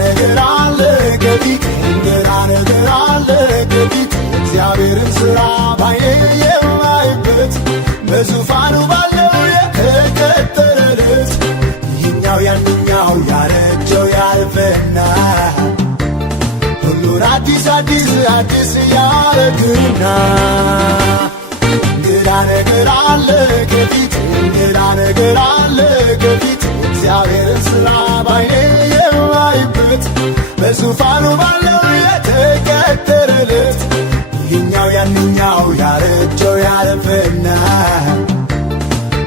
ነገር አለ ከፊት እንግዳ ነገር አለ ከፊት እግዚአብሔርን ሥራ ባይኔ የማይበት በዙፋኑ ባለው የተቀጠረለት ይህኛው ያንኛው ያረጀው ያልፈና ሁሉን አዲስ አዲስ አዲስ ያረግና እንግዳ ነገር አለ ከፊት እንግዳ ነገር አለ ከፊት እግዚአብሔርን ሥራ ባይኔ የማይበት በዙፋኑ ባለው የተቀጠረለት ይህኛው ያንኛው ያረጀው ያለፈና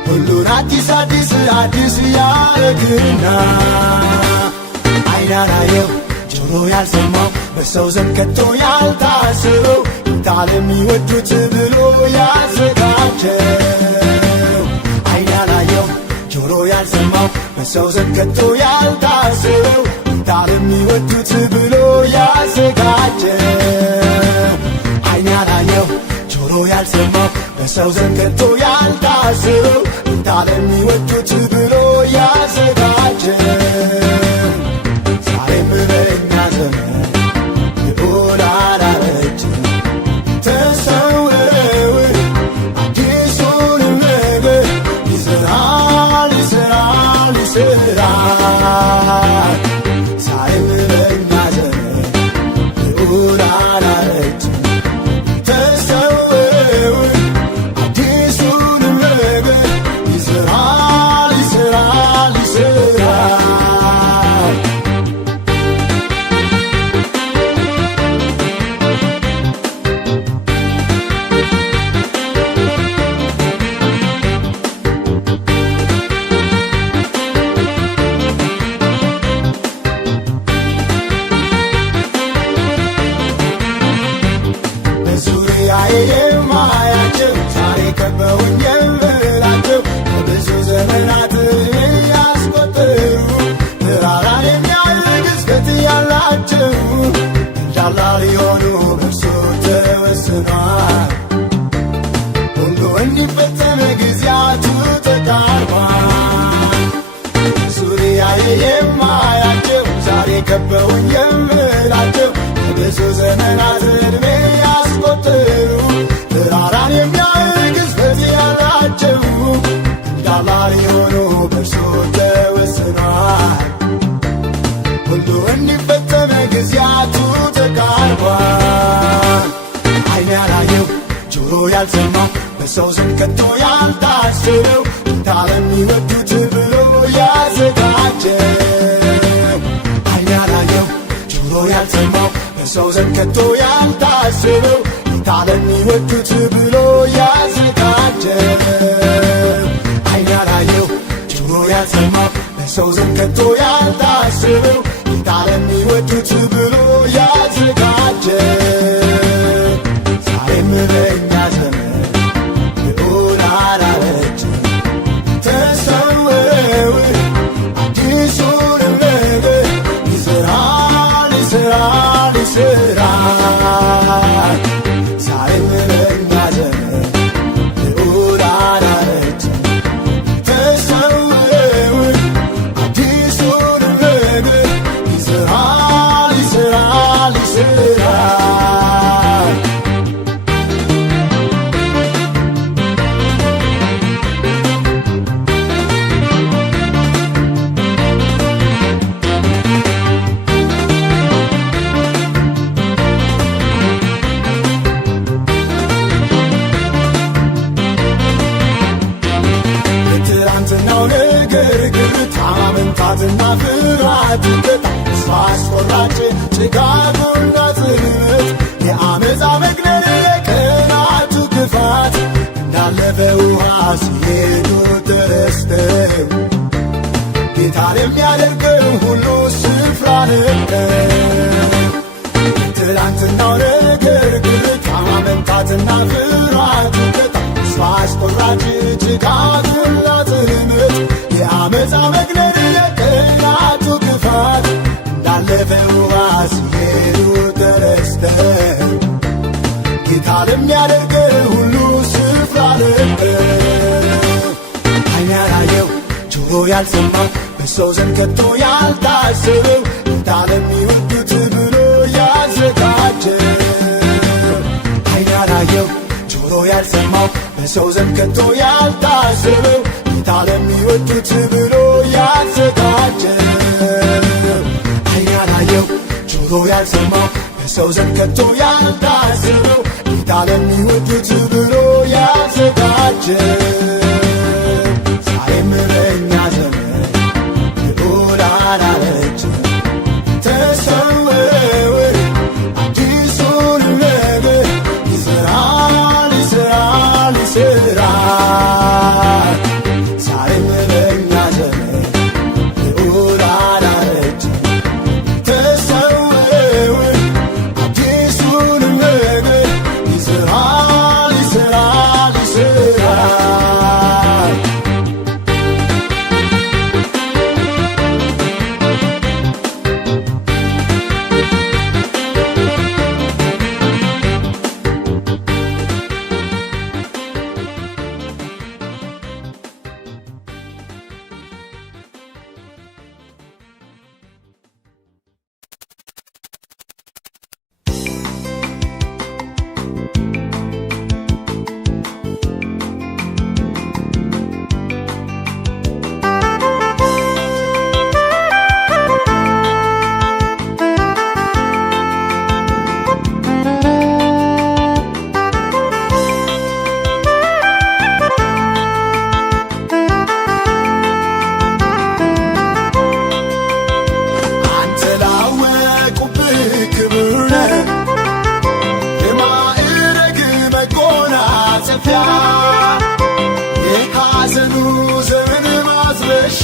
ሁሉን አዲስ አዲስ አዲስ ያረግና ዓይን ያላየው ጆሮ ያልሰማው በሰው ዘንድ ከቶ ያልታሰበው ጌታ ለሚወዱት ብሎ ያዘጋጀው ዓይን ያላየው ጆሮ ያልሰማው በሰው ዘንድ ከቶ ያልታሰበው ጌታ ለሚወዱት ብሎ ያዘጋጀው ዓይን ያላየው ጆሮ ያልሰማው በሰው ዘንድ ከቶ ያልታሰበው ጌታ ለሚወዱት ብሎ ያዘጋጀው ዛሬም በእኛ ዘመን ልዑል አላረጀም ተሰውረው አዲሱን ነገር ይሠራል ይሠራል ይሠራል ዛሬም በእኛ ዘመን ልዑል አላረጀም ተሰውረው አዲሱን ነገር ይሠራል ይሠራል ይሠራል በዙሪያዬ የማያቸው ዛሬ ከበውኝ የምላቸው በብዙ ዘመናት ያስቆጠሩ ተራራን የሚያህል ግዝፈት ያላቸው እንዳላ ሊሆኑ በእርሱ ተወስኗል ሁሉ እንዲፈጸም ጊዜያቱ ተቃርቧል በዙሪያዬ የማያቸው ዛሬ ከበውኝ የምላቸው በብዙ ዘመናት ዕድሜ ያስቆጠሩ ተራራን የሚያህል ግዝፈት ያላቸው እንዳላ ሊሆኑ በእርሱ ተወስኗል ሁሉ እንዲፈጸም ጊዜያቱ ተቃርቧል ዓይን ያላየው ጆሮ ያልሰማው በሰው ዘንድ ከቶ ያልታሰበው ጌታ ለሚወዱት ብሎ ያዘጋጀው ዓይን ያላየው ጆሮ ያልሰማው በሰው ዘንድ ከቶ ያልታሰበው ጌታ ለሚወዱት ብሎ ያዘጋጀው ዓይን ያላየው ጆሮ ያልሰማው በሰው ዘንድ ከቶ ያልታሰበው ጌታ ለሚወዱት ብሎ ያዘጋጀው ዛሬም በእኛ ዘመን ልዑል አላረጀም ተሰውረው አዲሱን ነገር ይሠራል ይሠራል ይሠራል ዛሬም በእኛ ዘመን ልዑል አላረጀም ተሰውረው አዲሱን ነገር ይሠራል ይሠራል ይሠራል የትናንትናው ነገር ግርታ ማመንታትና ፍርሃት ተስፋ አስቆራጭ ጭጋጉና ጽልመት የዓመፃ መግነን የቀናቱ ክፋት እንዳለፈ ውሃ ሲሄዱ ተረስተው ጌታ ለሚያደርገው ሁሉ ስፍራ ነበረው የትናንትናው ነገር ግርታ ማመንታትና ፍርሃት ተስፋ አስቆራጭ ጭጋጉና ጽልመት የዓመፃ መግነን የቀናቱ ክፋት እንዳለፈ ውሃ ሲሄዱ ተረስተው ጌታ ለሚያደርገው ሁሉ ስፍራ ነበረው ዓይን ያላየው ጆሮ ያልሰማው በሰው ዘንድ ከቶ ያልታሰበው ጌታ በሰው ዘንድ ከቶ ያልታሰበው ጌታ ለሚወዱት ብሎ ያዘጋጀው ዓይን ያላየው ጆሮ ያልሰማው በሰው ዘንድ ከቶ ያልታሰበው ጌታ ለሚወዱት ብሎ ያዘጋጀው ዛሬም በእኛ ዘመን ልዑል አላረጀም ተሰወረ አዲሱን ነገር ይሠራል ይሠራል ይሠራል ዛሬም በእኛ ዘመን ልዑል አላረጀም ተሰወረ አዲሱን ነገር ይሠራል ይሠራል ይሠራል የሐዘኑ ዘመን ማስረሻ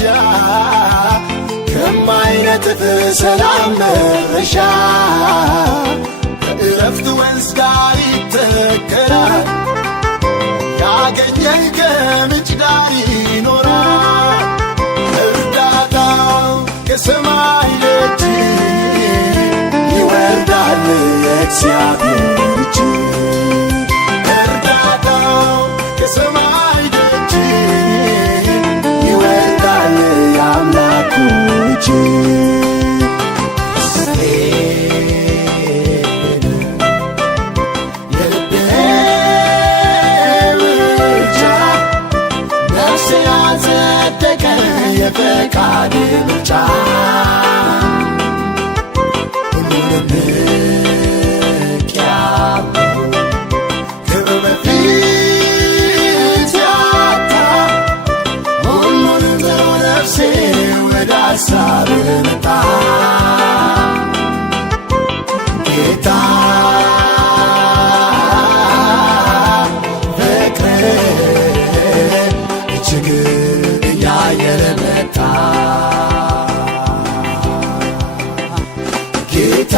ከማይነጥፍ ሰላም መረሻ በዕረፍት ወንዝ ጋር ይተከላል ያገኘህ ከምንጭ ዳር ይኖራል እርዳታው ከሰማይ ደጅ ይወርዳል የእግዚአብሔር እጅ ከሰማይ ደጅ ይወርዳል የአምላኩ እጅ የልቤ ምርጫ ነፍሴ ያጸደቀ የፈቃድ ምርጫ ሁሉንም ሐሳብ መጣ ጌታ ፍቅር እጅግ እያየለ መጣ ጌታ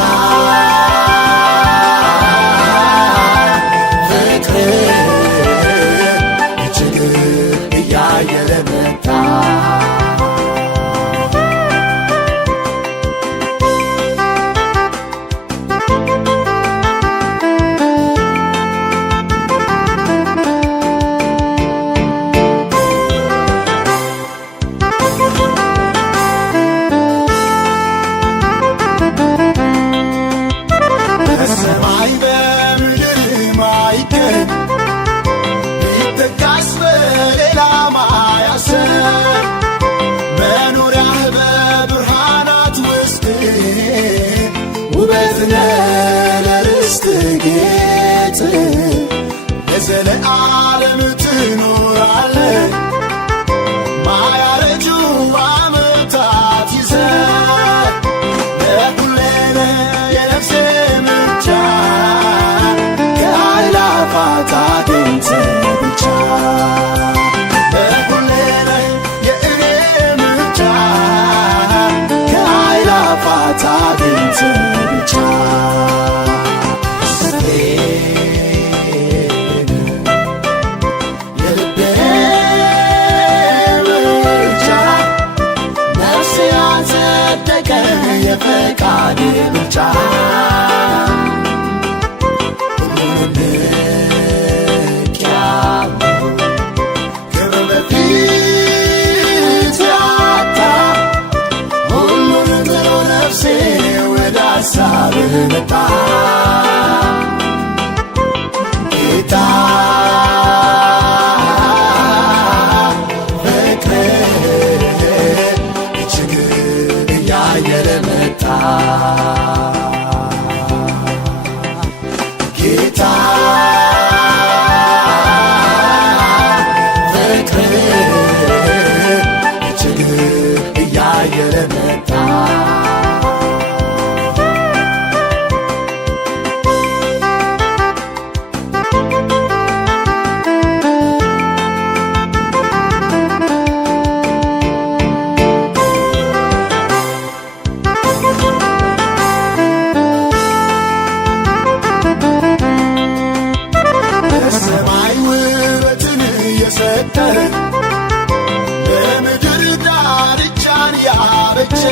ፍቅር እጅግ እያየለ መጣ በሰማይ በምድር ማይገኝ ቢጠቃስ በሌላ ማያሰብ መኖሪያህ በብርሃናት ውስጥ ውበት ነህ ለርስት ጌጥ ለዘለዓለም ትኖራለህ ማያረጁ ዓመታት ይዘህ ለሁሌ ነህ የነፍሴ ምርጫ ከአእላፋት አግኝተህ ብቻ ለሁሌ ነህ የእኔ ምርጫ ከአእላፋት አግኝተህ ብቻ የልቤ ምርጫ ነፍሴ ያጸደቀ የፈቃድ ምርጫ ሁሉንም ንቄአለሁ ክብር በፊት ያጣ ሁሉንም ጥሎ ነፍሴ ወደ ሐሳብህ መጣ ጌታ ጌታ ፍቅር እጅግ እያየለ መጣ። ሰማይ ውበትን የሰጠ በምድር ዳርቻን ያበጀ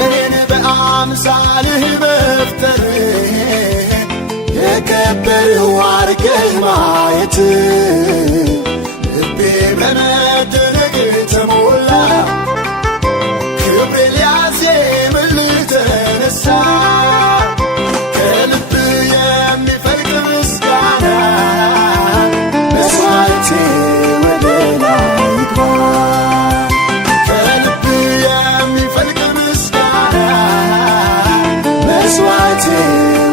እኔን በአምሳልህ መፍጠር የከበርህ አርገህ ማየት ልቤ በመደነቅ ተሞላ። ክብሬ ሊያዜምልህ ተነሳ። ከልብ የሚፈልቅ ምስጋና መስዋዕቴ ወደ ላይ ይግባ። ከልብ የሚፈልቅ ምስጋና መስዋዕቴ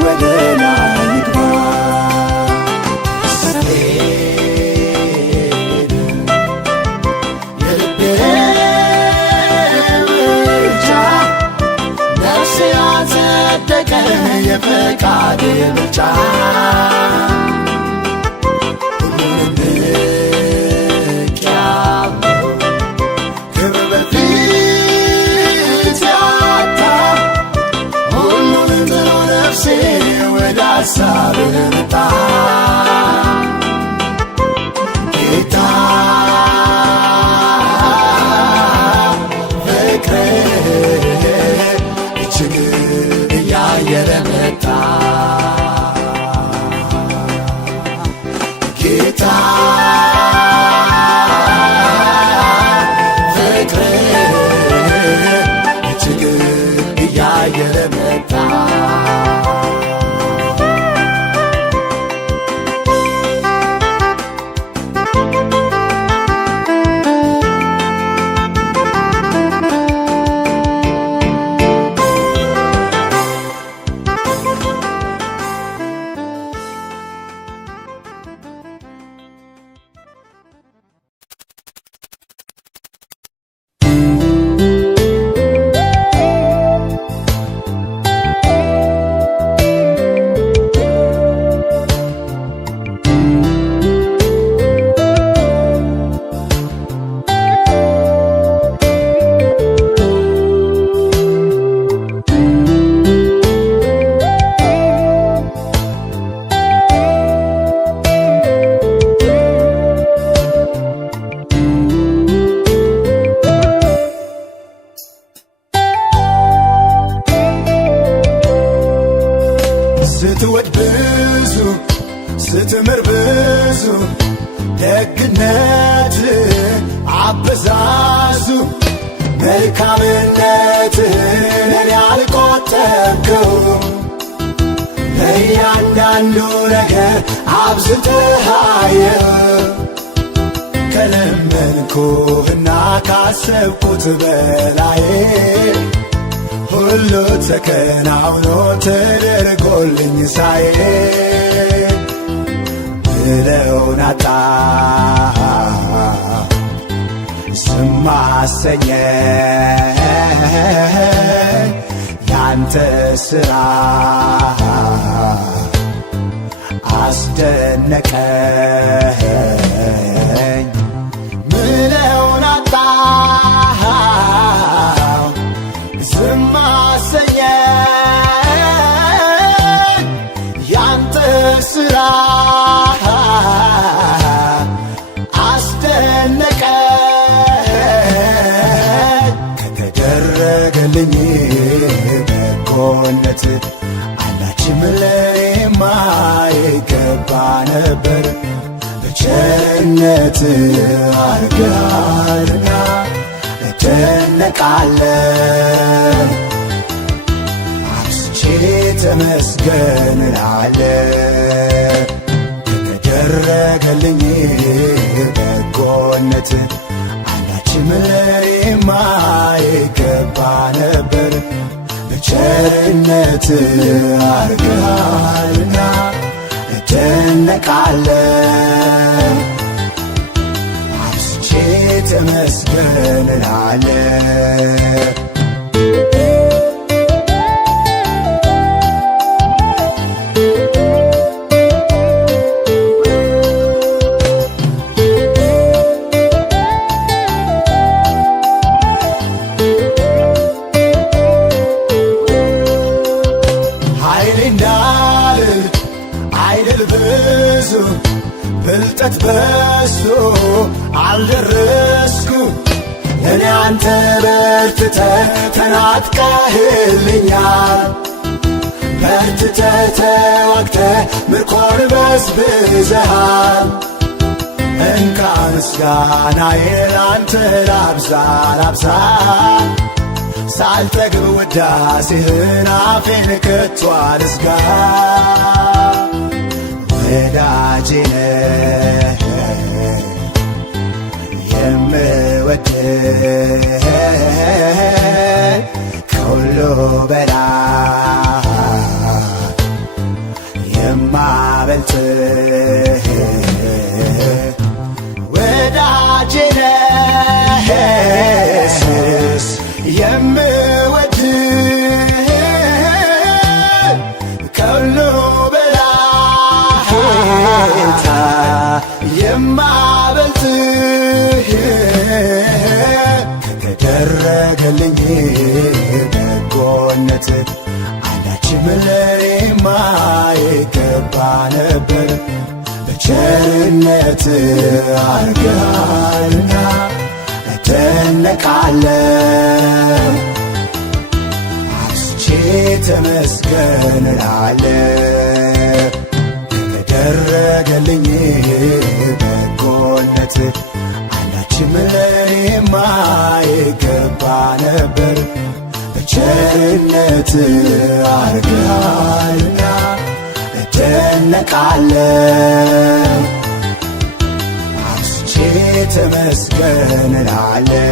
ወደ ላይ ይግባ። የልቤ ምርጫ ነፍሴ ያጸደቀ የፈቃድ ምርጫ ሁሉንም ንቄአለሁ። ክብር በፊት ያጣ ሁሉንም ጥሎ ነፍሴ ወደ ሐሳብህ መጣ። ጌታ ፍቅርህ እጅግ እያየለ መጣ። ጌታ ፍቅርህ እጅግ እያየለ መጣ። ስትወድ ብዙ ስትምር ብዙ ደግነት አበዛዙ መልካምነትህን እኔ ያልቆጠብከው ለእያንዳንዱ ነገር አብዝተሃየው ከለመንኩህና ካሰብኩት በላይ ሁሉ ተከናውኖ ተደርጎልኝ ሳይ ምለውን አጣ ዝም አሰኘኝ ያንተ ሥራ አስደነቀኝ። ምለውን አጣ ዝም አሰኘኝ ያንተ ሥራ አስደነቀኝ። ከተደረገልኝ በጎነት አንዳችም ለኔማ ይገባ ነበር። በቸርነት አድርገሃልና እደነቃለሁ አብዝቼ ተመስገን እላለሁ። ከተደረገልኝ በጎነት አንዳችም ለኔማ ይገባ አይገባ ነበር። በቸርነት አርገሃልና እደነቃለሁ። አብዝቼ ተመስገን እላለሁ። አይደል ብዙ ብልጠት በሱ አልደረስኩ። እኔ አንተ በርትተ ተናጥቀህልኛል። በርትተ ተዋግተ ምርኮን በዝብዘሃል። እንካ ምስጋናዬን ላንተ ላብዛ ላብዛ። ሳልጠግብ ውዳሴህን አፌን ከቶ አልዝጋ። ወዳጄ ነህ የምወድህ ከሁሉ በላይ የማበልጥህ ወዳጄ ነህ የምወድህ ከሁሉ የማበልጥህ ከተደረገልኝ በጎነት አንዳችም ለኔማ አይገባ ነበር። በቸርነት አርገሃልና እደነቃለሁ። አብዝቼ ተመስገን እላለሁ። ከተደረገልኝ በጎነት አንዳችም ለኔማ አይገባ ነበር። በቸርነት አርገሃልና እደነቃለሁ። አብዝቼ ተመስገን እላለሁ።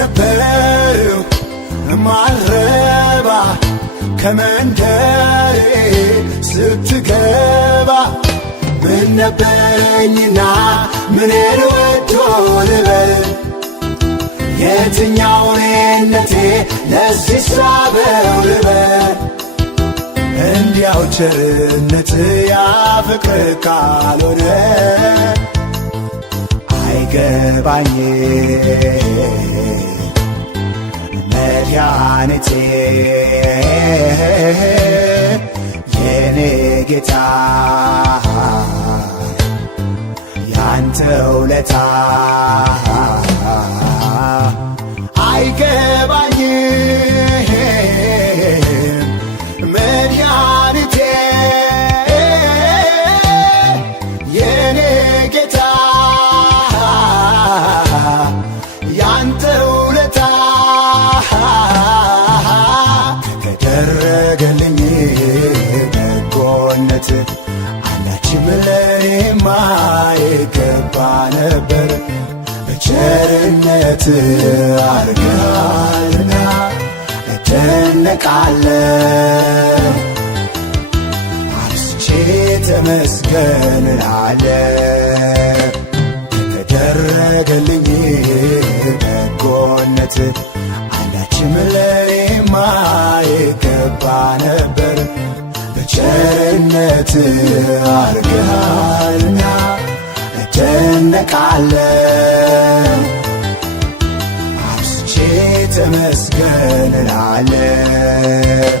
ነበርው ማልረባ ከመንደሬ ስትገባ ምን ነበረኝና ምንን ወዶ ልበል? የትኛው እኔነቴ ለዚህ ሳበው ልበል? እንዲያው ቸርነት ያፍቅር ካልሆነ አይገባኝ መድኃኒቴ የኔ ጌታ ያንተ ውለታ አይገባኝም መድኃኒቴ የኔ ጌታ ያንተ ውለታ ከተደረገልኝ በጎነት አንዳችም ለኔማ አይገባ ነበር። በቸርነት አርገሃልና እደነቃለሁ። አብዝቼ ተመስገን እላለሁ። ከተደረገልኝ በጎነት አንዳችም ለኔማ አይገባ ነበር። በቸርነት አርገሃልና እደነቃለሁ። አብዝቼ ተመስገን እላለሁ።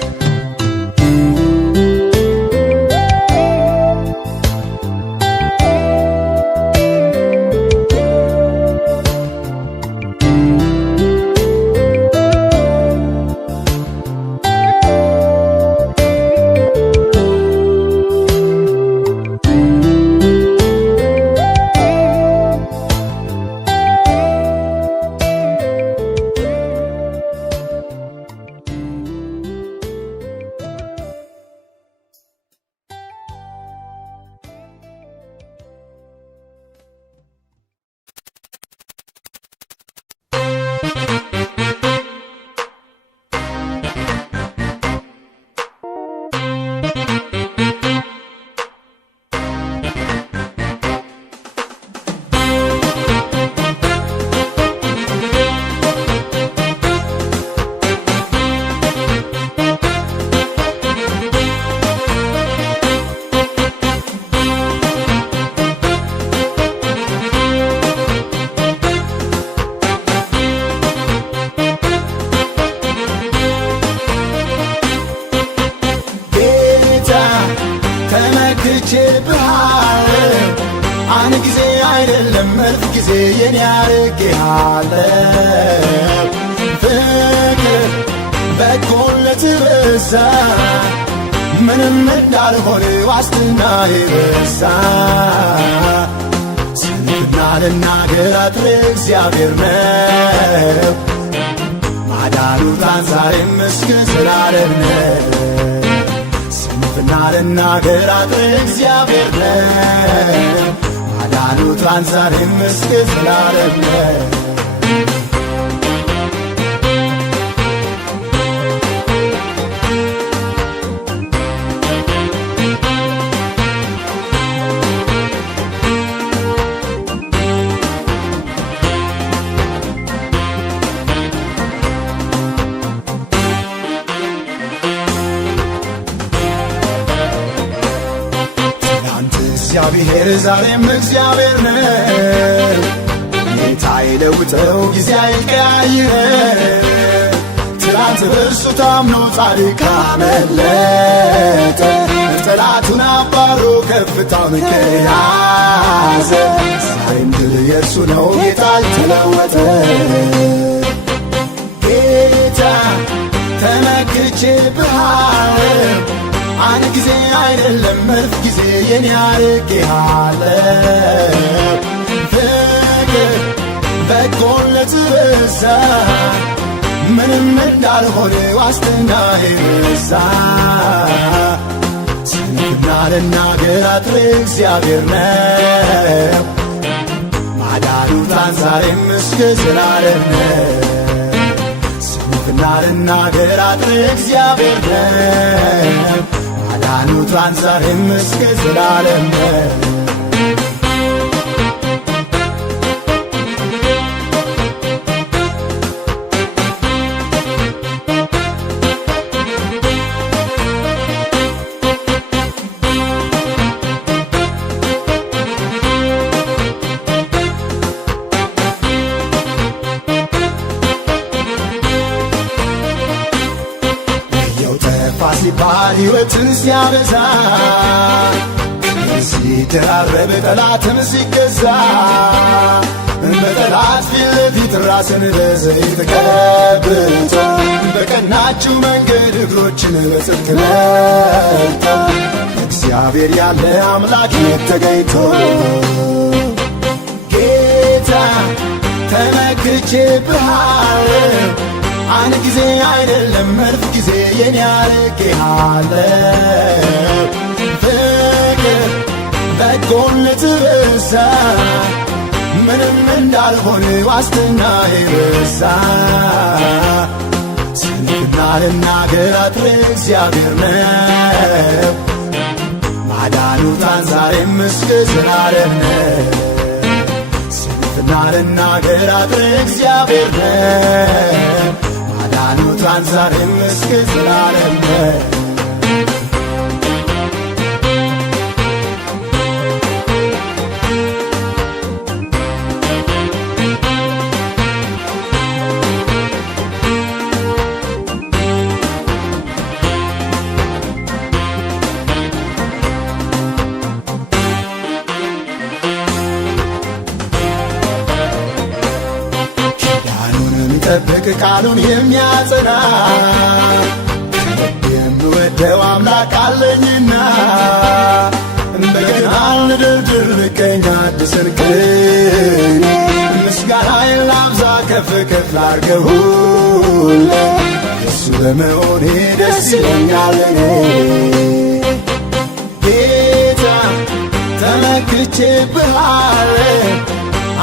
አርቄሃለሁ ፍቅር በጎነት በዛ ምንም እንዳልሆን ዋስትናዬ በዛ ስንፍና ልናገር አጥሬ እግዚአብሔር ነው ማዳኑ ዛሬም እስከ ዘላለም ነው ስንፍና ልናገር አጥሬ እግዚአብሔር ነው ማዳኑ ዛሬም እስከ ዘላለም ነው እግዚአብሔር ዛሬም እግዚአብሔር ነው ጌታ ይለውጠው ጊዜ አይቀያይር ትላንት በእርሱ ታምኖ ጻድቅ አመለጠ ጠላቱን አባሮ ከፍታውን ከያዘ ዛሬም ድል የእርሱ ነው ጌታ አልተለወጠ ጌታ ተመክቼብሃለሁ አንድ ጊዜ አይደለም እልፍ ጊዜ የኔ አርቄሃለሁ ፍቅር በጎነት በዛ ምንም እንዳልሆን ዋስትናዬ በዛ ስንፍና ልናገር አጥሬ እግዚአብሔር ነው ማዳኑ ዛሬም እስከ ዘላለም ነው ስንፍና ልናገር አጥሬ እግዚአብሔር ነው ማዳኑ ዛሬም እስከ ዘላለም ነው ሲባል ሕይወትን ሲያበዛ ሲደራረብ ጠላትም ሲገዛ በጠላት ፊት ለፊት ራስን በዘይት ቀብቶ በቀናችው መንገድ እግሮችን በጽድቅ ነድቶ እግዚአብሔር ያለ አምላክ ተገኝቶ ጌታ ተመክቼብሃለሁ አንድ ጊዜ አይደለም እልፍ ጊዜ የኔ አርቄሃለሁ ፍቅር በጎነት በዛ ምንም እንዳልሆን ዋስትናዬ በዛ ስንፍና ልናገር አጥሬ እግዚአብሔር ነው ማዳኑ ዛሬም እስከ ዘላለም ነው ስንፍና ልናገር አጥሬ እግዚአብሔር ነው ማዳኑ ዛሬም እስከ ዘላለም ነው የሚጠብቅ ቃሉን የሚያጸና የምወደው አምላክ አለኝና እንደገና ልደርድር ልቀኝ አዲስን ቅኔ ምስጋናዬን ላብዛ ከፍ ከፍ ላርገው እሱ በመሆኔ ደስ ይለኛል እኔ ጌታ ተመክቼብሃለሁ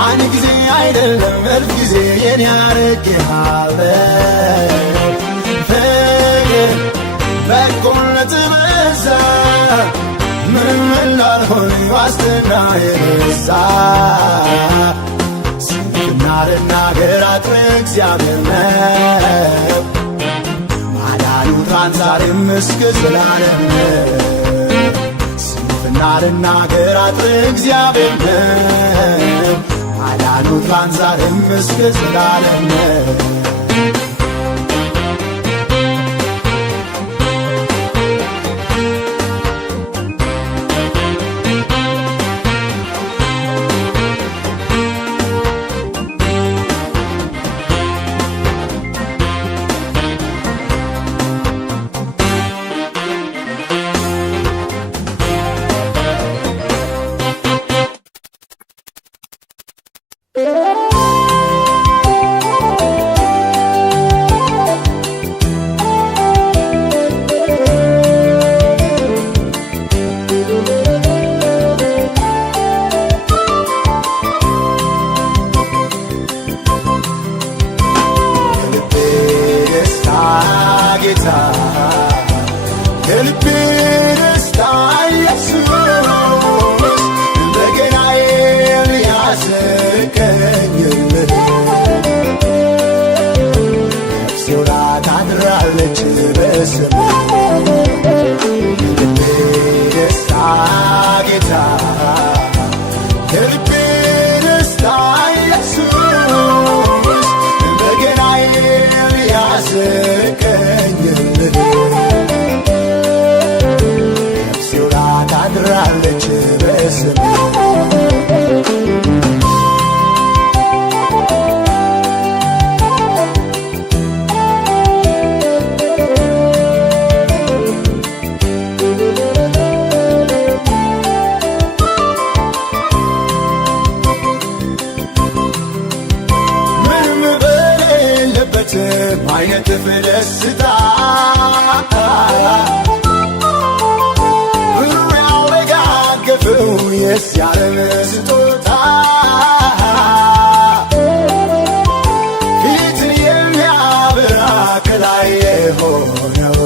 አንድ ጊዜ አይደለም እልፍ ጊዜ የኔ አርቄሃለሁ ፍቅር በጎነት በዛ ምንም እንዳልሆን ዋስትናዬ በዛ ስንፍና ልናገር አጥሬ እግዚአብሔር ነው ማዳኑ ዛሬም እስከ ዘላለም ነው ስንፍና ልናገር አጥሬ እግዚአብሔር ነው ማዳኑ ዛሬም እስከ ዘላለም ነው ማይነጥፍ ደስታ ብሩ ያለጋገፈው የዚህ ዓለም ስጦታ ፊትን የሚያበራ ከላይ የሆነው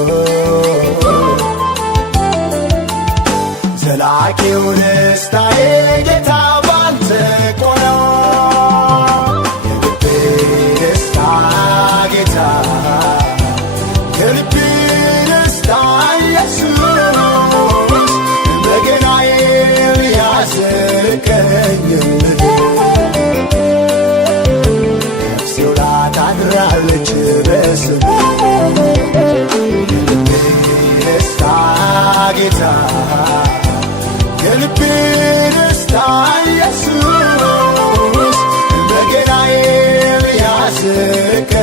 ዘላቂው ደስታዬ ጌታ ባንተ እኮ ነው። የልቤ ደስታ ጌታ የልቤ ደስታ ኢየሱስ በገናዬን ያስቀኝልህ ነፍሴ ውላ ታድራለች በስምህ የልቤ ደስታ ጌታ የልቤ ደስታ ኢየሱስ በገናዬን ያስቀኝልህ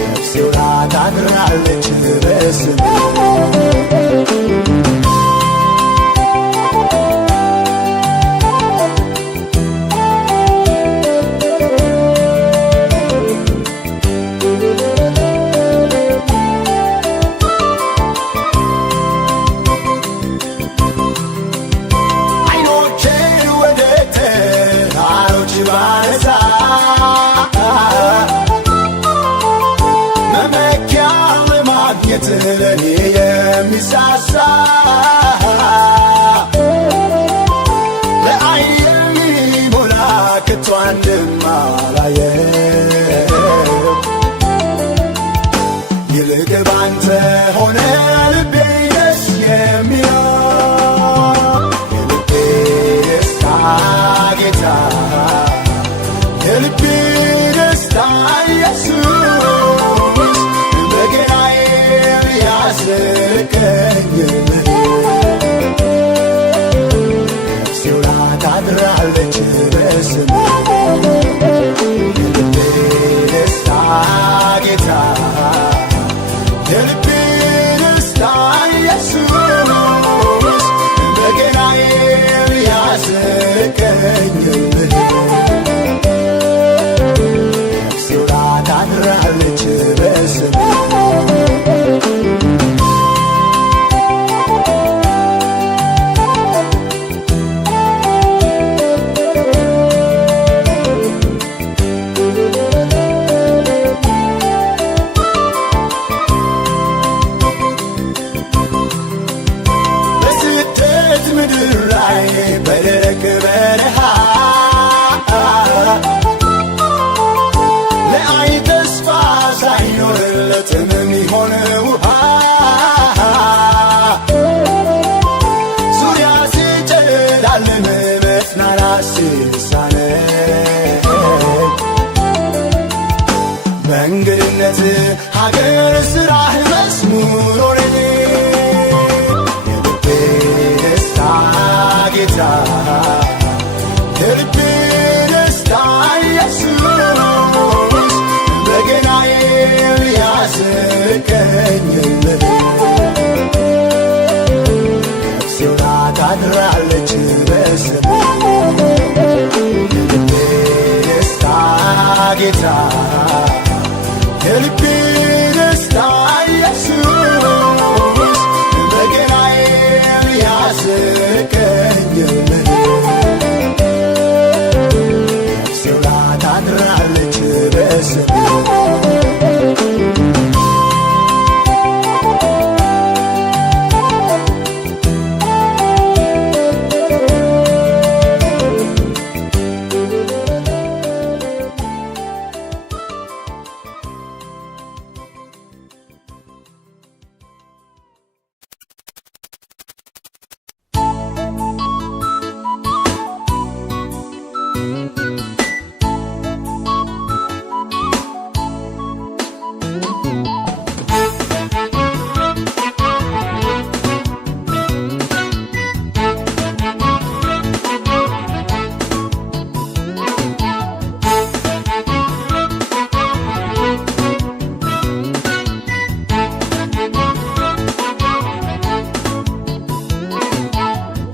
ነፍሴ ውላ ታድራለች በስምህ መመኪያ ለማግኘት ለኔ የሚሳሳ ለዓይን የሚሞላ ከቶ አንድም አላየም። ይልቅ ባንተ ሆነ ልቤ ደስ የሚለው የልቤ ደስታ ጌታ የልቤ ደስታ ኢየሱስ በገናዬን ያስቀኝልህ ነፍሴ ውላ ታድራለች በስምህ የልቤ ደስታ ጌታ የልቤ ደስታ ኢየሱስ በገናዬን ያስቀኝልህ ታድራለች በስምህ በስደት ምድር ላይ በደረቅ በረሃ ለዓይን ተስፋ ሳይኖርለት የሚሆን ውሃ ዙሪያ ሲጨላልም መጽናናት ሲሳነኝ በእንግድነት ሀገር ሥራህ መዝሙር ሆነኝ የልቤ ደስታ ጌታ የልቤ ደስታ ኢየሱስ በገናዬን ያስቀኝልህ ነፍሴ ውላ ታድራለች በስምህ የልቤ ደስታ ጌታ የልቤ ደስታ ኢየሱስ በገናዬን ያስቀኝልህ ነፍሴ ውላ ታድራለች በስምህ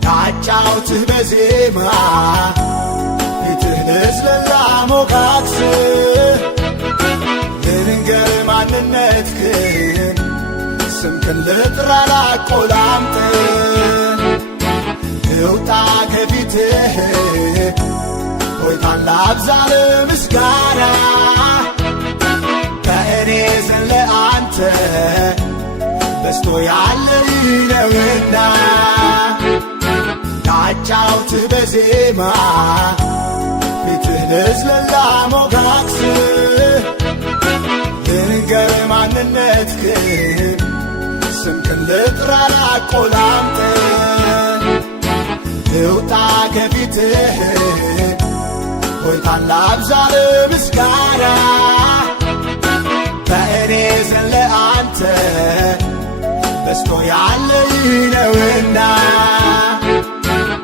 ላጫውትህ በዜማ ፊትህ ንዝለላ ሞካክስ ስምህን ልጥራ ላቆላምጥ ልውጣ ከፊትህ ሆይታን ላብዛ ለምስጋና ከእኔ ዘንድ ለአንተ በስቶ ያለ ነውና ላጫውትህ በዜማ ፊትህ ልዝለላ ሞጋክስ ልንገር ማንነትህን ስምህን ልጥራ ላቆላምጥ ልውጣ ከፊትህ ሆይታን ላብዛ ለምስጋና በእኔ ዘንድ ለአንተ በስቶ ያለ ነውና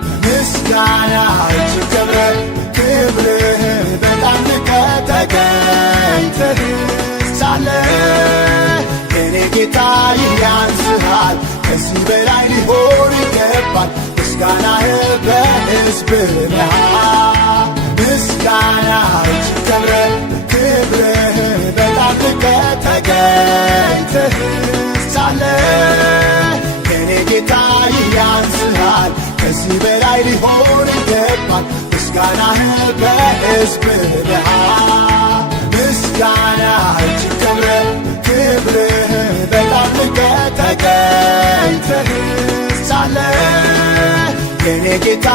በምስጋና እጅግ ከብረህ ክብርህ በጣም ልቀህ ተገኝተህ ሳለ የኔ ጌታ ያንስሃል ከዚህ በላይ ሊሆን ይገባል ምስጋናህ በሕዝብህ መሃል ምስጋና እጅግ ከብረህ ክብርህ በጣም ልቀህ ተገኝተህ ሳለ የኔ ጌታ ያንስሃል ከዚህ በላይ ሊሆን ይገባል ምስጋናህ በሕዝብህ መሃል ምስጋና እጅግ ከብረህ ክብርህ በጣም ልቀህ ተገኝተህ ሳለ የኔ ጌታ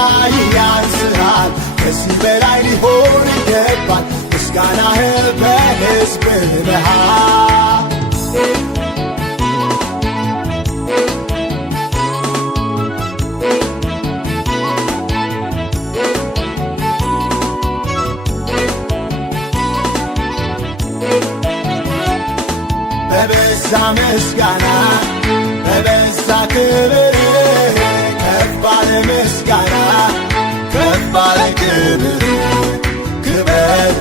ያንስሃል ከዚህ በላይ ሊሆን ይገባል ምስጋናህ በሕዝብህ መሃል በበዛ ምስጋና በበዛ ክብር ከፍ ባለ ምስጋና ከፍ ባለ ክብር ክብር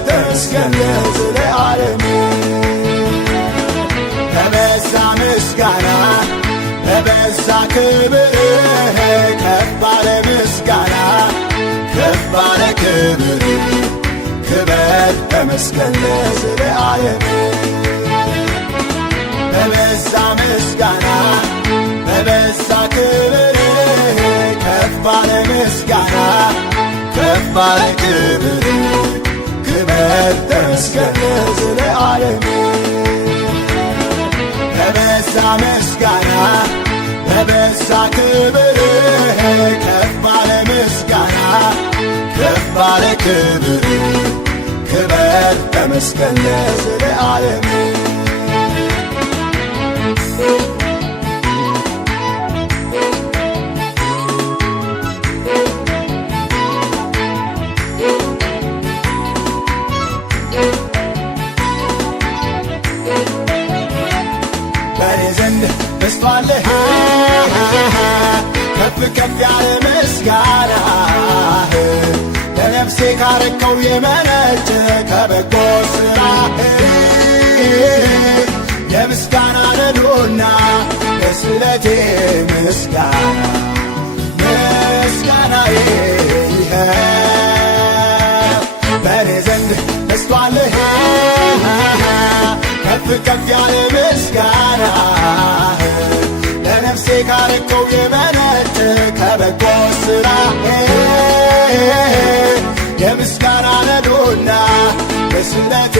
ተመስገን ለዘለዓለም በበዛ ምስጋና በበዛ ክብር ከፍ ባለ ምስጋና ከፍ ባለ ክብር ክብር ተመስገን ለዘለዓለም በበዛ ምስጋና በበዛ ክብር ከፍ ባለ ምስጋና ከፍ ባለ ክብር ክብር ተመስገን ለዘለዓለም በበዛ ምስጋና በበዛ ክብር ከፍ ባለ ምስጋና ከፍ ባለ ክብር ክብር ተመስገን ለዘለዓለም በኔ ዘንድ በስቶአልህ ከፍ ከፍ ያለ ምስጋና ለነፍሴ ካረከው የመነጨ ከበጎ ሥራህ የምስጋና ነዶና ለስለቴ ምስጋና ምስጋናዬ በኔ ዘንድ በስቶአልህ ከፍ ከፍ ያለ ምስጋና ለነፍሴ ካረከው የመነጨ ከበጎ ሥራህ የምስጋና ነዶና ለስለቴ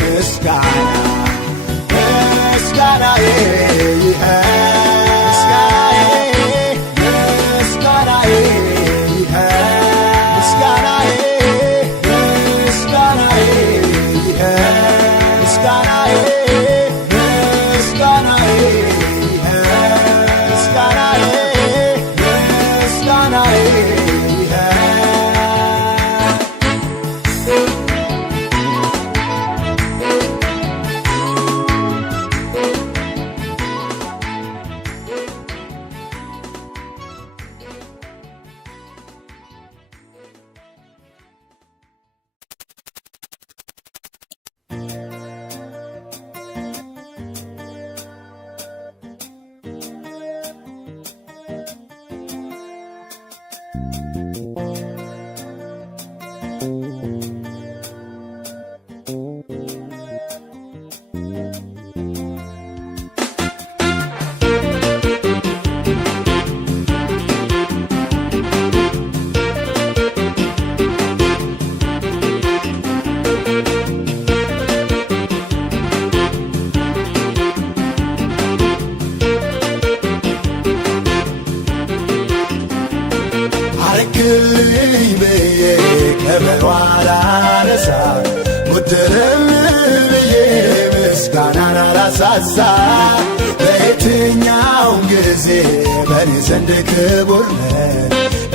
ምስጋና ምስጋናዬ ምስጋናዬ ምስጋናዬ ምስጋናዬ ምስጋናዬ ምስጋናዬ ምስጋናዬ ምስጋናዬ ላረሳ ሙድርም ብዬ ምስጋናን አላሳሳ በየትኛውም ጊዜ በኔ ዘንድ ክቡር ነህ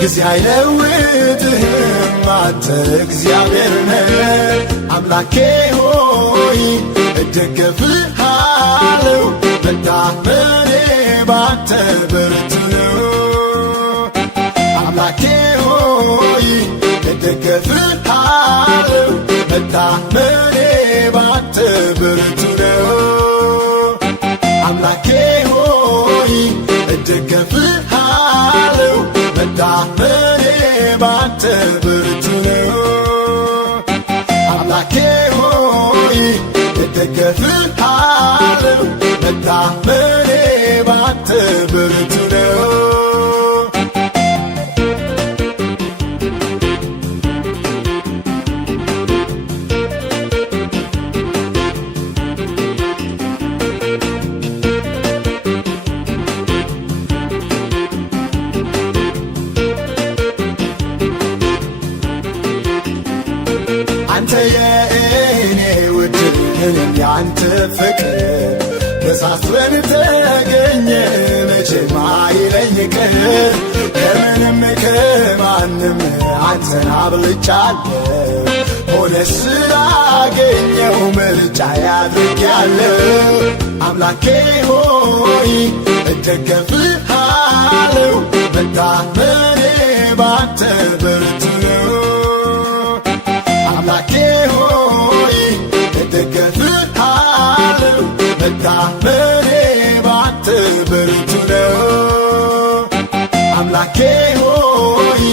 ጊዜ አይለውጥህም አንተ እግዚአብሔር ነህ አምላኬ ሆይ እደገፍሃለሁ መታመኔ ባንተ ብርቱ ነው አምላኬ ሆይ እደገፍሃለሁ መታመኔ ባንተ ብርቱ ነው አምላኬ ሆይ እደገፍሃለሁ መታመኔ ባንተ ብርቱ ነው አምላኬ ሆይ እደገፍሃለሁ መታመኔ ባንተ ብርቱ ነው አንተ የእኔ ውድ እኔም ያንተ ፍቅር ተሳስበን ተገኘ መቼም አይለኝ ቅር ከምንም ከማንም አንተን አብልጫለሁ ሆነ ስላገኘው ምርጫ ያድርጌያለሁ አምላኬ ሆይ እደገፍሃለሁ መታመኔ ባንተ ብርቱ ነው አምላኬ ሆይ እደገፍሃለሁ መታመኔ ባንተ ብርቱ ነው አምላኬ ሆይ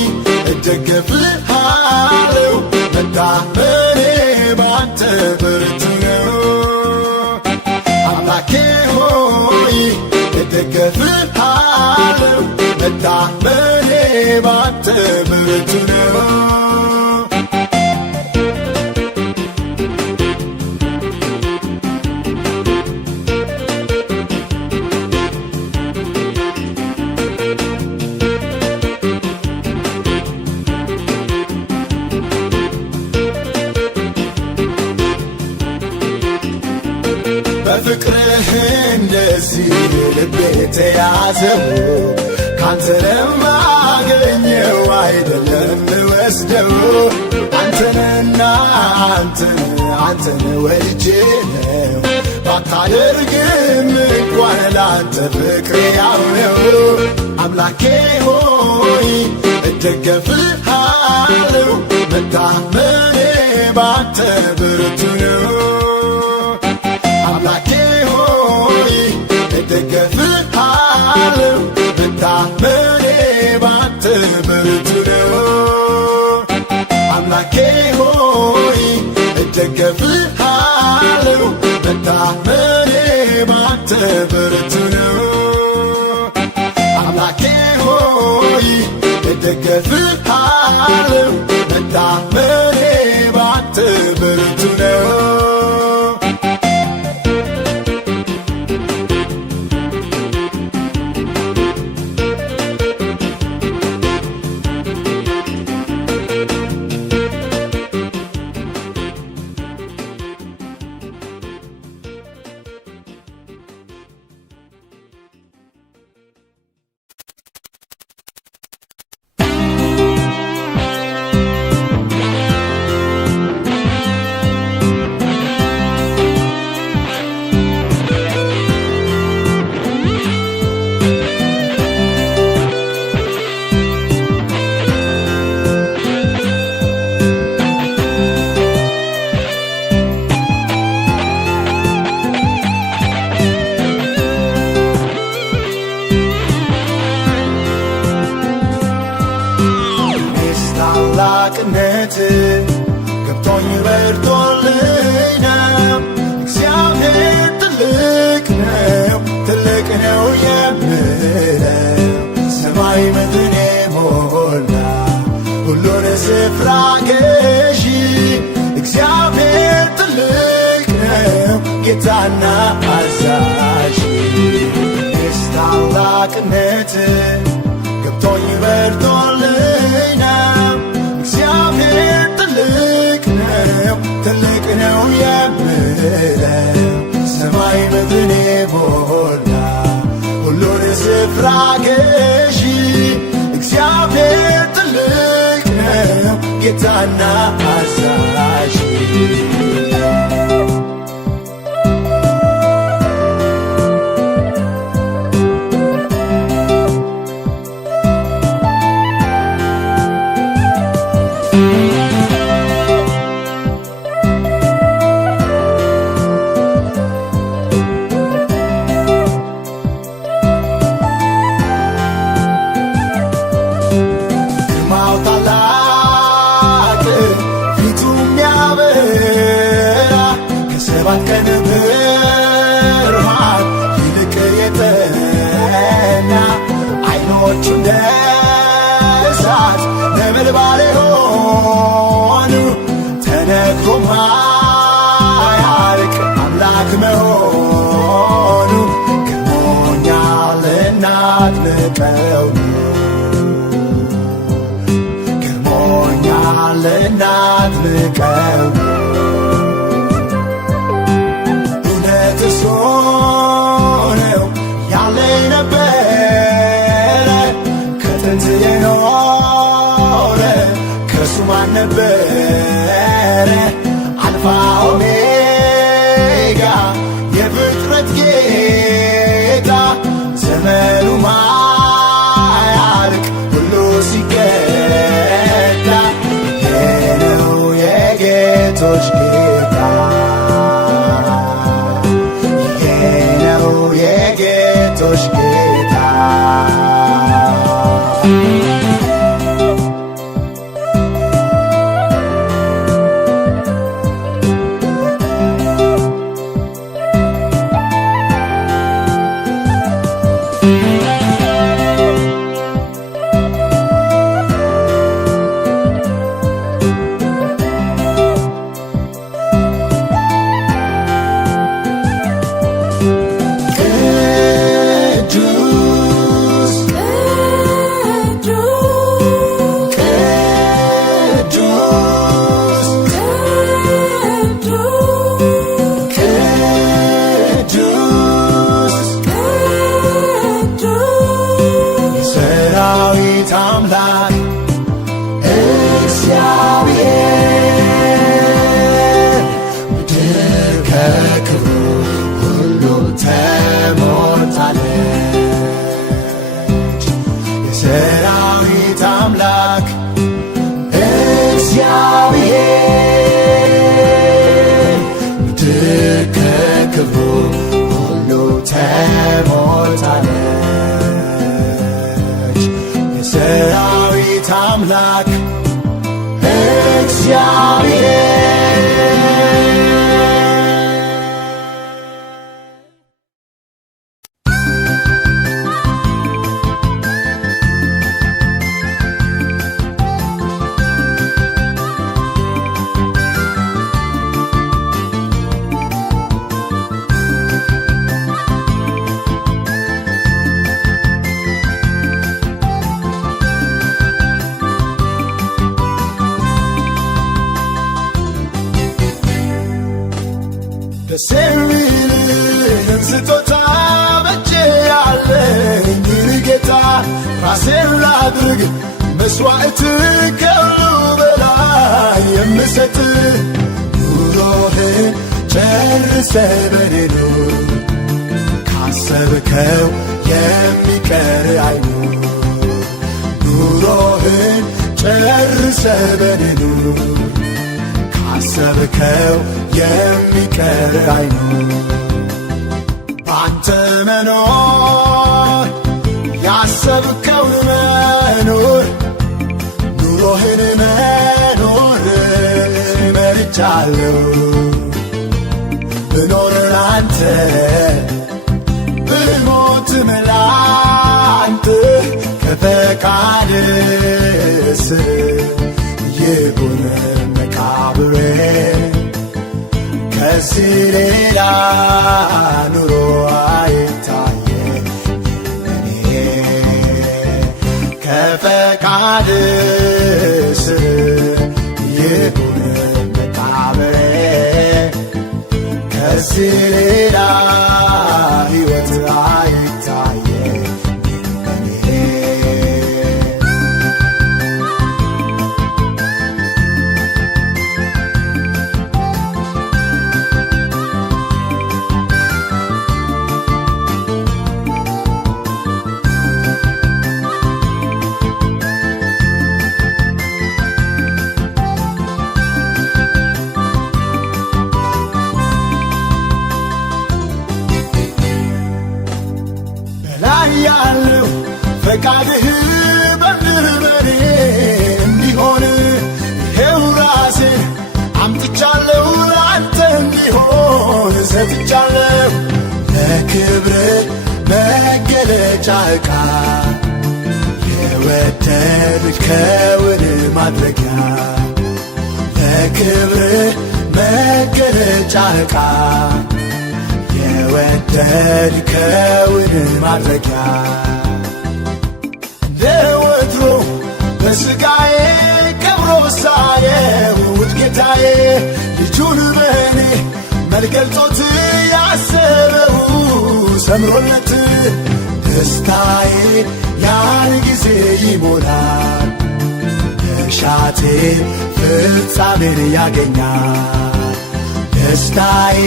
እደገፍሃለሁ መታመኔ ባንተ ብርቱ ነው አምላኬ ሆይ እደገፍሃለሁ መታመኔ ባንተ ብርቱ ነው በፍቅርህ እንደዚህ ልቤ ተያዘው ካንተ ለማገኘው አይደለም ወስደው አንተንና አንተን ወልጄ ነው ባታደርግም እንኳን ላንተ ፍቅሬ ያው ነው አምላኬ ሆይ እደገፍሃለሁ መታመኔ ባንተ ብርቱ ነው አምላኬ ሆይ እደገፍሃለሁ መታመኔ ባንተ ብርቱ ነው አምላኬ ሆይ እደገፍሃለሁ መታመኔ ባንተ ብርቱ ነው አምላኬ ሆይ እደገፍሃለሁ መታመኔ ባንተ ብርቱ ነው ታላቅነት ገብቶኝ በርቶልኝ ነው እግዚአብሔር ትልቅ ነው የምለው ሰማይ ምድርን የሞላ ሁሉን ስፍራ ገዢ እግዚአብሔር ትልቅ ነው ጌታና አዛዥ ታላቅነት ገብቶኝ በርቶልኝ ነው እግዚአብሔር ትልቅ ብለው ሰማይ ምድርን የሞላ ሁሉን ስፍራ ገዢ እግዚአብሔር ትልቅ ነው ጌታና አዛዥ። ሰባት ቀን ብርሃን ይልቅ የጠና ዓይኖቹ እንደ እሳት ነበልባል የሆኑ ተነግሮ ማያልቅ አምላክ መሆኑ ገርሞኛልና አድንቀው ገርሞኛልና አድንቀው እርሱ ነው ያለኝ ነበረ ከጥንት የኖረ ከእርሱ ማን ነበረ? አልፋ ኦሜጋ የፍጥረት ጌታ ዘመኑ ማያልቅ ሁሉ ሲገዳ ይሄ ነው የጌቶች ጌታ የጌቶች ጌታ። የሰራዊት አምላክ እግዚአብሔር ምድር ከክብሩ ሁሉ ተሞልታለች። የሰራዊት አምላክ እግዚአብሔር ደስ የሚልህን ስጦታ በእጄ ያለኝን ጌታ ራሴን ላድርግ መሥዋዕት ከሁሉ በላይ የምሰጥ ኑሮህን ጨርሰ በኔ ኑር ካሰብከው የሚቀር አይኑር ኑሮህን ጨርሰ በኔ ኑር ካሰብከው የሚቀር አይኑር ባንተ መኖር ያሰብከውን መኖር ኑሮህን መኖር መርጫለሁ ብኖር ላንተ ብሞትም ላንተ ከፈቃድህ ስር ይሁን መቃብሬ ከዚህ ሌላ ኑሮ አይታየኝ እኔ ከፈቃድህ ስር ይሁን መቃብሬ ከዚህ ሌላ ሕይወት አይታየኝ እኔ። ያለው ፈቃድህ በምድር በኔ እንዲሆን ይሄው ራሴን አምጥቻለሁ ላንተ እንዲሆን ሰጥቻለሁ። ለክብር መገለጫ ዕቃ የወደድከውን ማድረጊያ ለክብር መገለጫ ዕቃ የወደድከውን ማድረጊያ እንደ ወትሮ በሥጋዬ ከብሮ ሳየው ውድ ጌታዬ ልጁን በእኔ መልክ ገልጦት ያሰበው ሰምሮለት ደስታዬ ያን ጊዜ ይሞላል መሻቴ ፍጻሜን ያገኛል ደስታዬ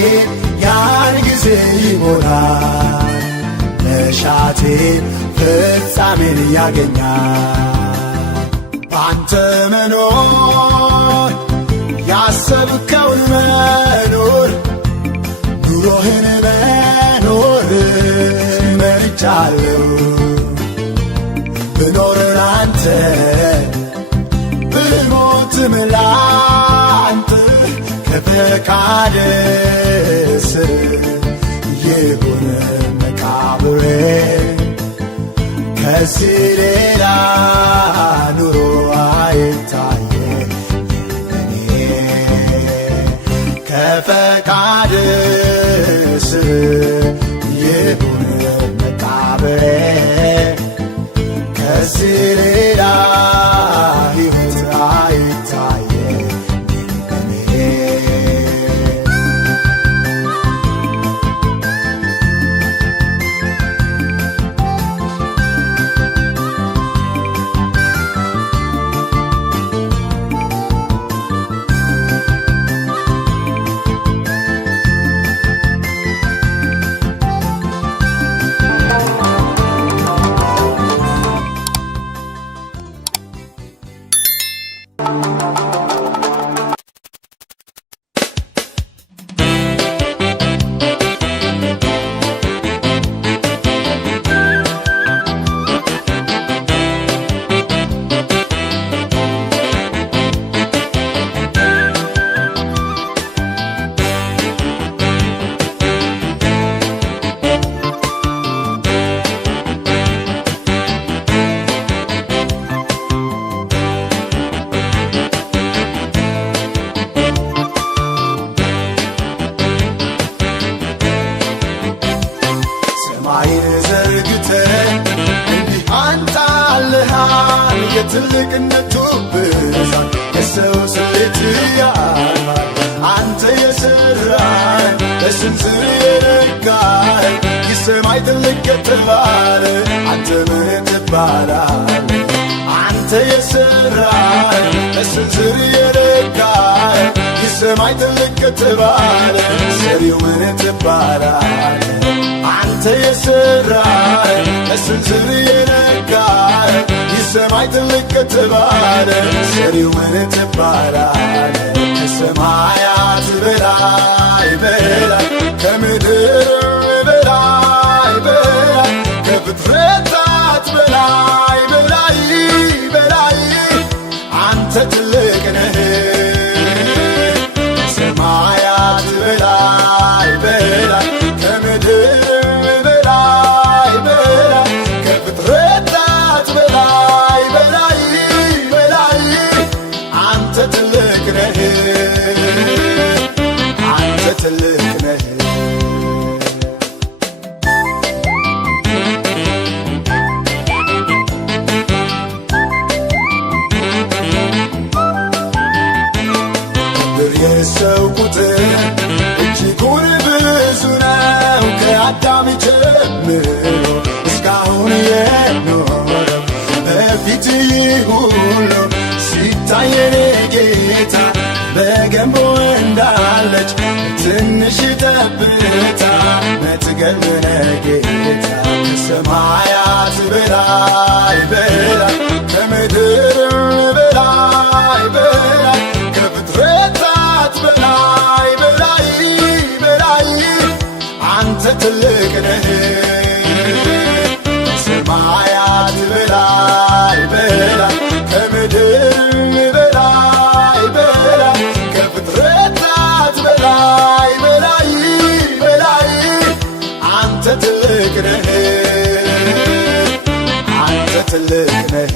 ያን ጊዜ ይሞላል መሻቴ ፍጻሜን ያገኛል። ባንተ መኖር ያሰብከውን መኖር ኑሮህን መኖር መርጫለሁ ብኖር ላንተ ብሞትም ላንተ ከፈቃድ ስር ይሁን መቃብሬ ከዚህ ሌላ ኑሮ አይታየኝ እኔ ከፈቃድ ስር ይሁን መቃብሬ ከዚህ ሌላ ሕይወት አይታየኝ እኔ። የትልቅነቱ ብዛት የሰው ስሌት ያልፋል። አንተ የሠራኸኝ በስንዝር የለካኸኝ የሰማይ ትልቅ ከተባለ አንተ ምን ትባላለህ? አንተ የሠራኸኝ በስንዝር የለካኸኝ የሰማይ ትልቅ ከተባለ ሰሪው ምን ትባላለህ? አንተ የሠራኸኝ በስንዝር የለካኸኝ የሰማይ ትልቅ ከተባለ ሰሪው ምን ትባላለህ? ከሰማያት በላይ በላይ ከምድር በላይ በላይ ከፍጥረታት በላይ በላይ በላይ አንተ ትልቅ ነህ። ከሰማያት በላይ በላይ ከምድር በላይ በላይ ከፍጥረታት በላይ በላይ በላይ አንተ ትልቅ ነህ። አንተ ትልቅ ነህ። የሰው ቁጥር እጅጉን ከአዳም ጀምሮ እስካሁን የኖረው በፊት ሁሉ ሲታየን ጌታ በገንቦ እንዳለች ትንሽ ጠብታ ምትገርምነ ጌታ ከሰማያት በላይ በላይ ከምድር በላይ በላይ ከፍጥረታት በላይ በላይ በላይ አንተ ትልቅ ነህ ከሰማያት በላይ በላይ ከምድር በላይ በላይ ከፍጥረታት በላይ በላይ በላይ አንተ ትልቅ ነህ አንተ ትልቅ ነህ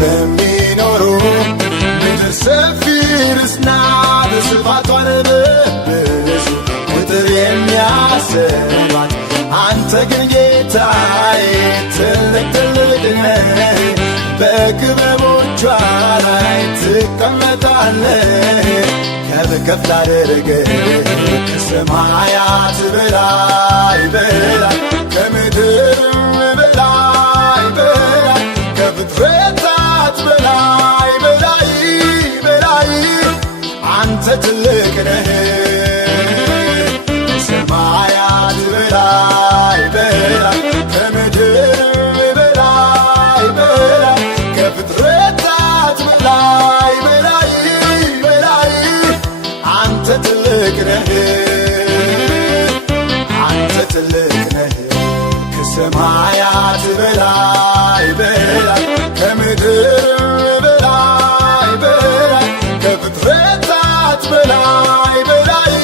ለሚኖሩ ምድር ሰፊ ርስና በስፋቷን በብዙ ቁጥር የሚያሰባት አንተ ግን ጌታዬ ትልቅ ትልቅ ነህ በክበቦቿ ላይ ትቀመጣለህ ከፍ ከፍ ላደርግህ ከሰማያት በላይ በላይ ከምድር በላይ በላይ ከፍጥረታት በላይ በላይ በላይ አንተ ትልቅ ነህ ከሰማያት በላይ በላይ ከምድር በላይ በላይ ከፍጥረታት በላይ በላይ በላይ አንተ ትልቅ ነህ አንተ ትልቅ ነህ ከሰማያት በላይ በላይ ከምድር በላይ በላይ ከፍጥረታት በላይ በላይ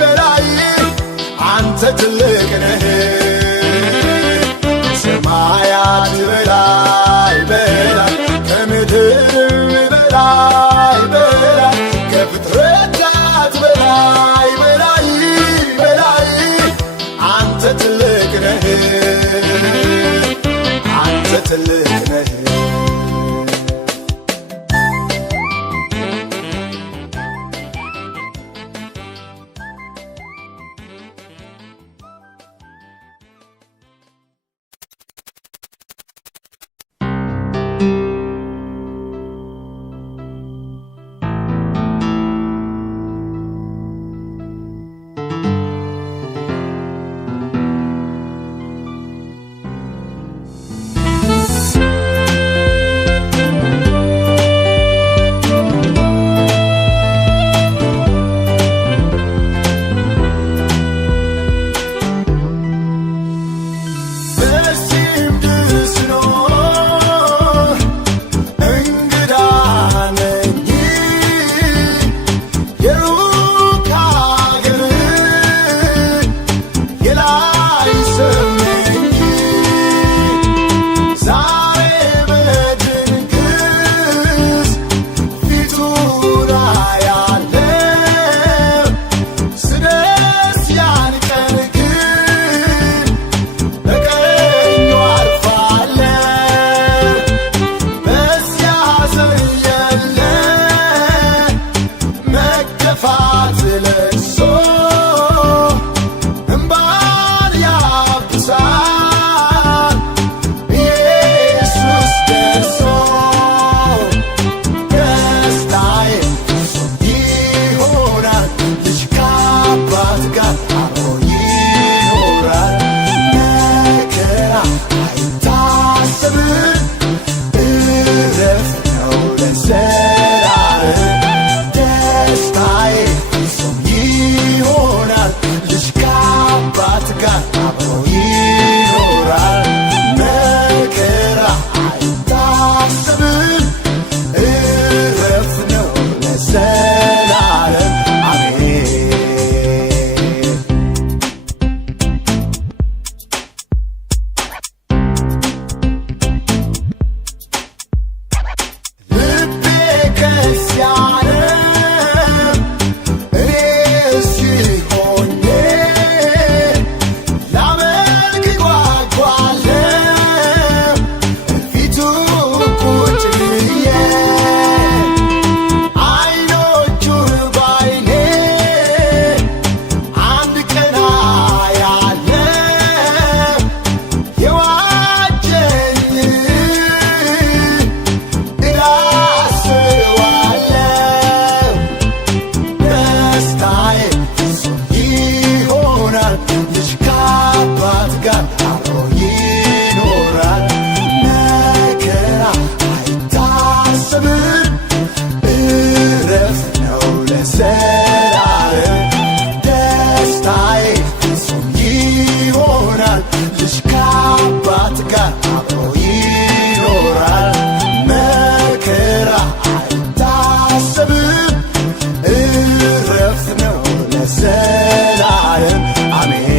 በላይ አንተ ትልቅ ነህ ከሰማያት በላይ በላይ ከምድር በላይ በላይ ከፍጥረታት በላይ በላይ በላይ አንተ ትልቅ ነህ አንተ ትልቅ ነህ ፍጹም ይሆናል። ልጅ ከአባት ጋር አብሮ ይኖራል። መከራ አይታሰብም፣ እረፍት ነው ለዘላለም አሜን።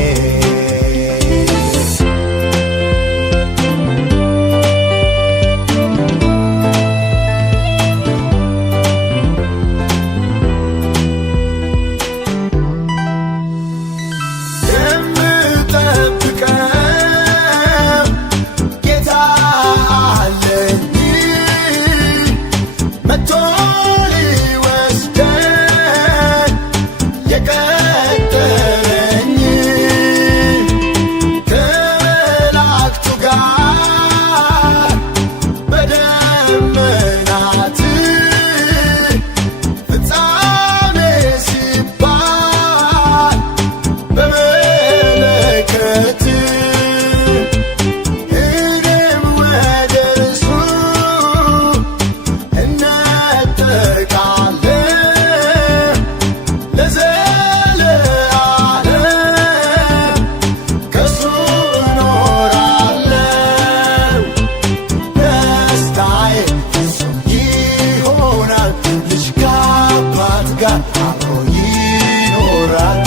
አብሮ ይኖራል።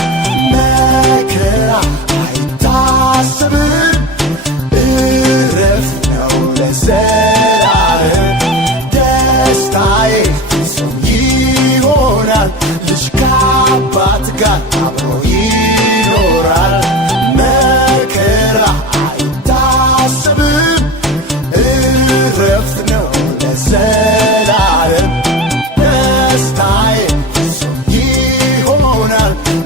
መከራ አይታሰብም፣ እረፍት ነው ለዘላለም። ደስታዬ ፍጹም ይሆናል። ልጅ ከአባት ጋር አብሮ ይኖራል። መከራ አይታሰብም፣ እረፍት ነው ለዘላለም። ደስታዬ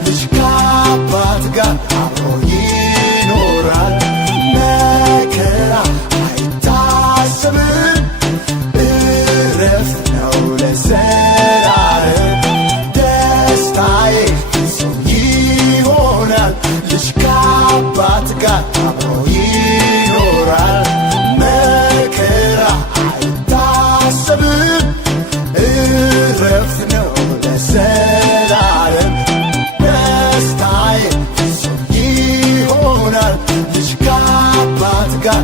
ልጅ ከአባት ጋር አብሮ ይኖራል። መከራ አይታሰብም፣ እረፍት ነው ለዘላለም። ደስታዬ ፍጹም ይሆናል። ልጅ ከአባት ጋር አብሮ ይኖራል። መከራ አይታሰብም፣ እረፍት ነው ለዘላለም። ልጅ ከአባት ጋር